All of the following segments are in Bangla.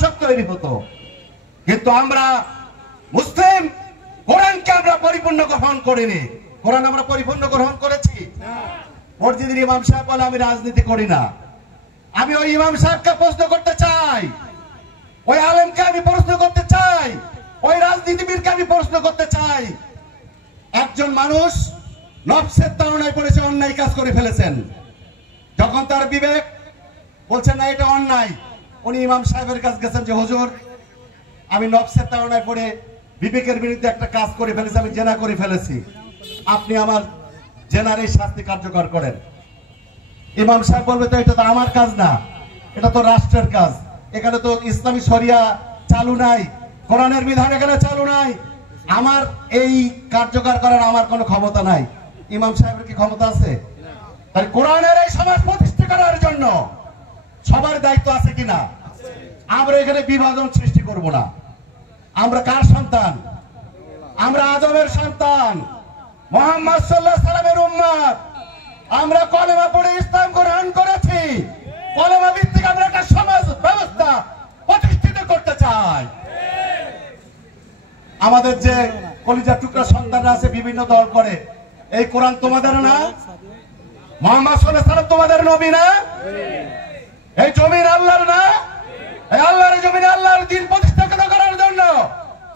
শাসক তৈরি হতো। কিন্তু আমরা মুসলিম, কোরআনকে আমরা পরিপূর্ণ গ্রহণ করিনি। কোরআন আমরা পরিপূর্ণ গ্রহণ করেছি। মসজিদের ইমাম সাহেব বলে আমি রাজনীতি করি না। আমি ওই ইমাম সাহেবকে প্রশ্ন করতে চাই, ওই আলেমকে আমি প্রশ্ন করতে চাই, ওই রাজনীতিবিদকে আমি প্রশ্ন করতে চাই। একজন মানুষ নফসের তাড়নায় পড়েছে, অন্যায় কাজ করে ফেলেছেন। যখন তার বিবেক বলছেন না এটা অন্যায়, উনি ইমাম সাহেবের কাছে গেছেন যে হুজুর আমি নফসের তাড়নায় পড়ে বিবেকের বিরুদ্ধে একটা কাজ করে ফেলেছি, আমি জেনা করে ফেলেছি, আপনি আমার জেনার এই শাস্তি কার্যকর করেন। ইমাম সাহেব বলবে তো এটা তো আমার কাজ না, এটা তো রাষ্ট্রের কাজ, এখানে তো ইসলামী শরিয়া চালু নাই, কোরআনের বিধান এখানে চালু নাই, আমার এই কার্যকর করার আমার কোনো ক্ষমতা নাই। ইমাম সাহেবের কি ক্ষমতা আছে? তাই কোরআনের এই সমাজ প্রতিষ্ঠা করার জন্য সবার দায়িত্ব আছে কিনা? আমরা এখানে বিভাজন সৃষ্টি করব না। আমরা কার সন্তান? আমরা আদমের সন্তান, মুহাম্মদ সাল্লাল্লাহু আলাইহি সাল্লামের উম্মত। আমরা কলেমা পড়ে ইসলাম গ্রহণ করেছি। কলেমা ভিত্তিক আমরা একটা সমাজ ব্যবস্থা প্রতিষ্ঠিত করতে চাই। আমাদের যে কলিজার টুকরা সন্তানরা আছে বিভিন্ন দল করে, এই কোরআন তোমাদের না? মুহাম্মদ সাল্লাল্লাহু আলাইহি সাল্লাম তোমাদের নবী না? এই জমিন আল্লাহর না? এই আল্লাহর জমিনে আল্লাহর দ্বীন প্রতিষ্ঠা করার জন্য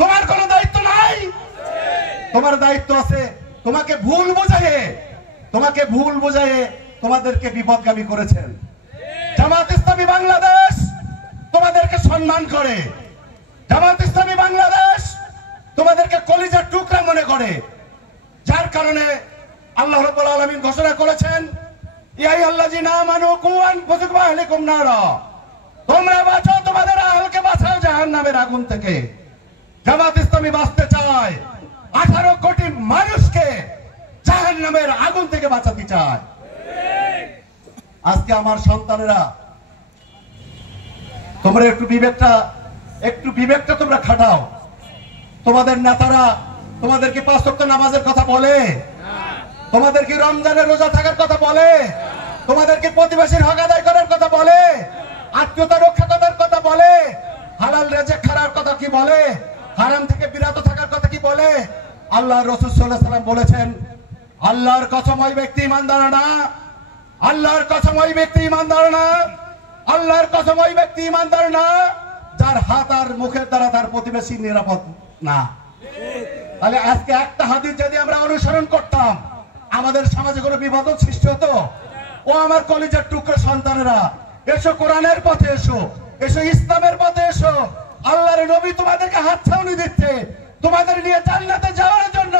তোমার কোনো দায়িত্ব নাই? তোমার দায়িত্ব আছে তোমাকে ভুল বোঝায়ে তোমাদেরকে বিপদগামী করেছেন। জামাত ইসলামী বাংলাদেশ তোমাদেরকে সম্মান করে, জামাত ইসলামী বাংলাদেশ তোমাদেরকে কলিজার টুকরা মনে করে, যার কারণে আল্লাহ রাব্বুল আলামিন ঘোষণা করেছেন ইয়া আইয়ুহাল্লাযীনা আমানু কু আনফুসাকুম ওয়া আহলিকুম নারা, তোমরা বাঁচাও তোমাদের আহলকে বাঁচাও জাহান্নামের আগুন থেকে। জামাত ইসলামী বাঁচতে চায়, 18 কোটি মানুষকে জাহান্নামের আগুন থেকে বাঁচাতে চায়। আজকে আমার সন্তানেরা, তোমরা একটু বিবেকটা তোমরা খাটাও। তোমাদের নেতারা তোমাদেরকে 5 ওয়াক্ত নামাজের কথা বলে? তোমাদেরকে রমজানের রোজা থাকার কথা বলে? তোমাদেরকে প্রতিবেশীর হক আদায় করার কথা বলে? আত্মীয়তা রক্ষা করার কথা বলে? হালাল রিজিক খাওয়ার কথা কি বলে? হারাম থেকে বিরত থাকার কথা কি বলে? আল্লাহর রাসূল সাল্লাল্লাহু আলাইহি ওয়াসাল্লাম বলেছেন আল্লাহর কসম ওই ব্যক্তি ঈমানদার না, আল্লাহর কসম ওই ব্যক্তি ঈমানদার না, আল্লাহর কসম ওই ব্যক্তি ঈমানদার না যার হাত আর মুখের দ্বারা তার প্রতিবেশী নিরাপদ না। তাহলে আজকে একটা হাদিস যদি আমরা অনুসরণ করতাম, আমাদের সমাজে কোনো বিভাজন সৃষ্টি হতো? ও আমার কলিজার টুকরো সন্তানেরা, এসো কোরআনের পথে, এসো ইসলামের পথে এসো। আল্লাহর নবী তোমাদেরকে হাত ছাউনি দিচ্ছে, তোমাদের নিয়ে জান্নাতে যাওয়ার জন্য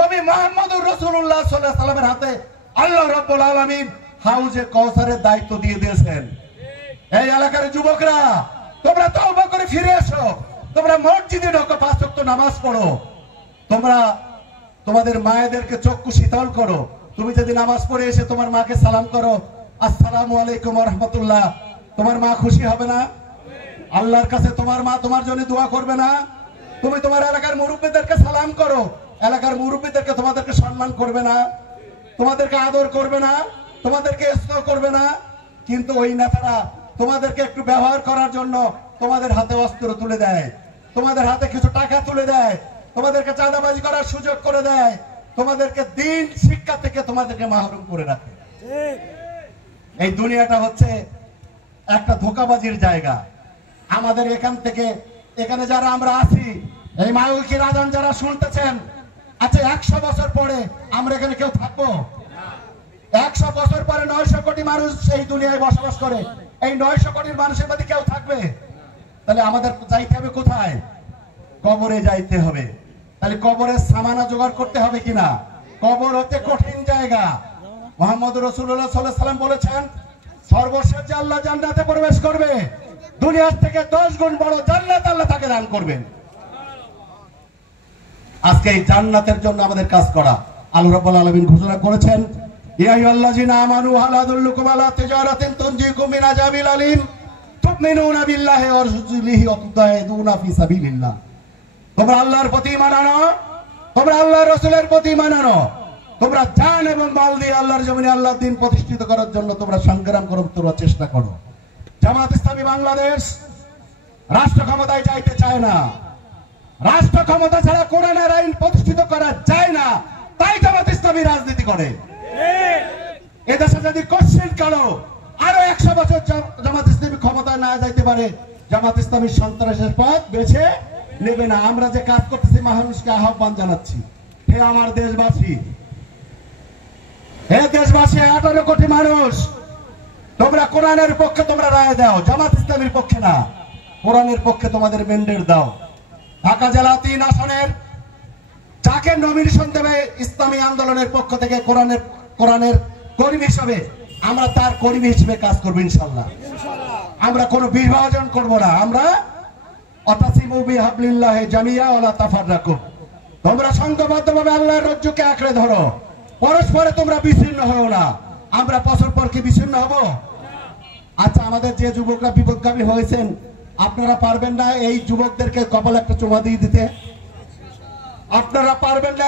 নবী মুহাম্মদুর রাসূলুল্লাহ সাল্লাল্লাহু আলাইহি ওয়াসাল্লামের হাতে আল্লাহ রাব্বুল আলামিন হাউজে কাউসারের দায়িত্ব দিয়ে দিয়েছেন। এই এলাকার যুবকরা, তোমরা তওবা করে ফিরে এসো, তোমরা মসজিদে ঢোকো, 5 ওয়াক্ত নামাজ পড়ো, তোমরা তোমাদের মায়েদেরকে চক্ষু শীতল করো। তুমি যদি নামাজ পড়ে এসে তোমার মাকে সালাম করো, আসসালামু আলাইকুম ওয়া রাহমাতুল্লাহ, তোমার মা খুশি হবে না? আল্লাহর কাছে তোমার মা তোমার জন্য দোয়া করবে না? তুমি তোমার এলাকার মুরব্বিদেরকে সালাম করো, এলাকার মুরব্বিদেরকে তোমাদেরকে সম্মান করবে না? তোমাদেরকে আদর করবে না? তোমাদেরকে স্নেহ করবে না? কিন্তু ওই নেতারা তোমাদেরকে একটু ব্যবহার করার জন্য তোমাদের হাতে অস্ত্র তুলে দেয়, তোমাদের হাতে কিছু টাকা তুলে দেয়, তোমাদেরকে চাঁদাবাজি করার সুযোগ করে দেয়, তোমাদেরকে দিন শিক্ষা থেকে তোমাদেরকে মাহরুম করে রাখে। এই দুনিয়াটা হচ্ছে একটা ধোঁকাবাজির জায়গা। আমাদের এখানে যারা আমরা আছি, এই মাইকির আজান যারা শুনতেছেন, আচ্ছা 100 বছর পরে আমরা এখানে কেউ থাকবো? 100 বছর পরে 900 কোটি মানুষ এই দুনিয়ায় বসবাস করে, এই 900 কোটির মানুষের মধ্যে কেউ থাকবে? তাহলে আমাদের যাইতে হবে কোথায়? কবরে যাইতে হবে। তাহলে কবরের সামানা জোগাড় করতে হবে কিনা? কবর হচ্ছে কঠিন জায়গা। মুহাম্মদ রাসূলুল্লাহ সাল্লাল্লাহু আলাইহি ওয়াসাল্লাম বলেছেন সর্বশেষ যে আল্লাহ জান্নাতে প্রবেশ করবে, দুনিয়ার থেকে 10 গুণ বড় জান্নাত আল্লাহ তাকে দান করবেন। আজকে এই জান্নাতের জন্য আমাদের কাজ করা। আল্লাহ রাব্বুল আলামিন ঘোষণা করেছেন ইয়া আইয়ুহাল্লাযীনা আমানু হাল আদুল্লুকুম আলা তিজারাতিন তুনজিকুম মিন আযাবিল আলীম তুমিনুনা বিল্লাহি ওয়া রাসূলিহি ওয়া তুজাহিদুনা ফি সাবিলিল্লাহ। তোমরা আল্লাহর প্রতি ঈমান আনো, তোমরা আল্লাহর রাসূলের প্রতি ঈমান আনো, তোমরা জান এবং মাল দিয়ে আল্লাহর জমিনে আল্লাহর দ্বীন প্রতিষ্ঠিত করার জন্য তোমরা সংগ্রাম করো, তোমরা চেষ্টা করো। জামাত ইসলামী বাংলাদেশ রাষ্ট্র ক্ষমতায় যাইতে চায় না। রাষ্ট্র ক্ষমতা ছাড়া কোরআনের আইন প্রতিষ্ঠিত করা যায় না, তাই জামাত ইসলামী রাজনীতি করে। এদেশে যদি কোশ্চেন কালো আরো 100 বছর জামাত ইসলামী ক্ষমতায় না যাইতে পারে, জামাত ইসলামী সন্ত্রাসের পথ বেছে নেবে না। আমরা যে কাজ করতেছি মানুষকে আহ্বান জানাচ্ছি, হে আমার দেশবাসী, হে দেশবাসী, 18 কোটি মানুষ, তোমরা কোরআনের পক্ষে তোমরা রায় দাও, জামাত ইসলামীর পক্ষে না, কোরআনের পক্ষে তোমাদের ম্যান্ডেট দাও। ঢাকা জেলা 3 আসনের যাকে নমিনেশন দেবে ইসলামী আন্দোলনের পক্ষ থেকে কোরআনের কর্মী হিসেবে, আমরা তার কর্মী হিসেবে কাজ করবো ইনশাআল্লাহ। আমরা কোনো বিভাজন করব না। আমরা অতাসিমু বিহাবলিল্লাহি জামিয়া ওয়ালা তাফাররাকু, তোমরা সংঘবদ্ধভাবে আল্লাহর রজ্জুকে আঁকড়ে ধরো, পরস্পরে তোমরা বিচ্ছিন্ন হও না। আমরা পরস্পর কি বিচ্ছিন্ন হব? আচ্ছা, আমাদের যে যুবকরা বিপদগামী হয়েছেন, আপনারা পারবেন না এই যুবকদেরকে কপালে একটা চুমা দিয়ে দিতে? আপনারা পারবেন না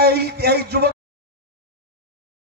এই যুবক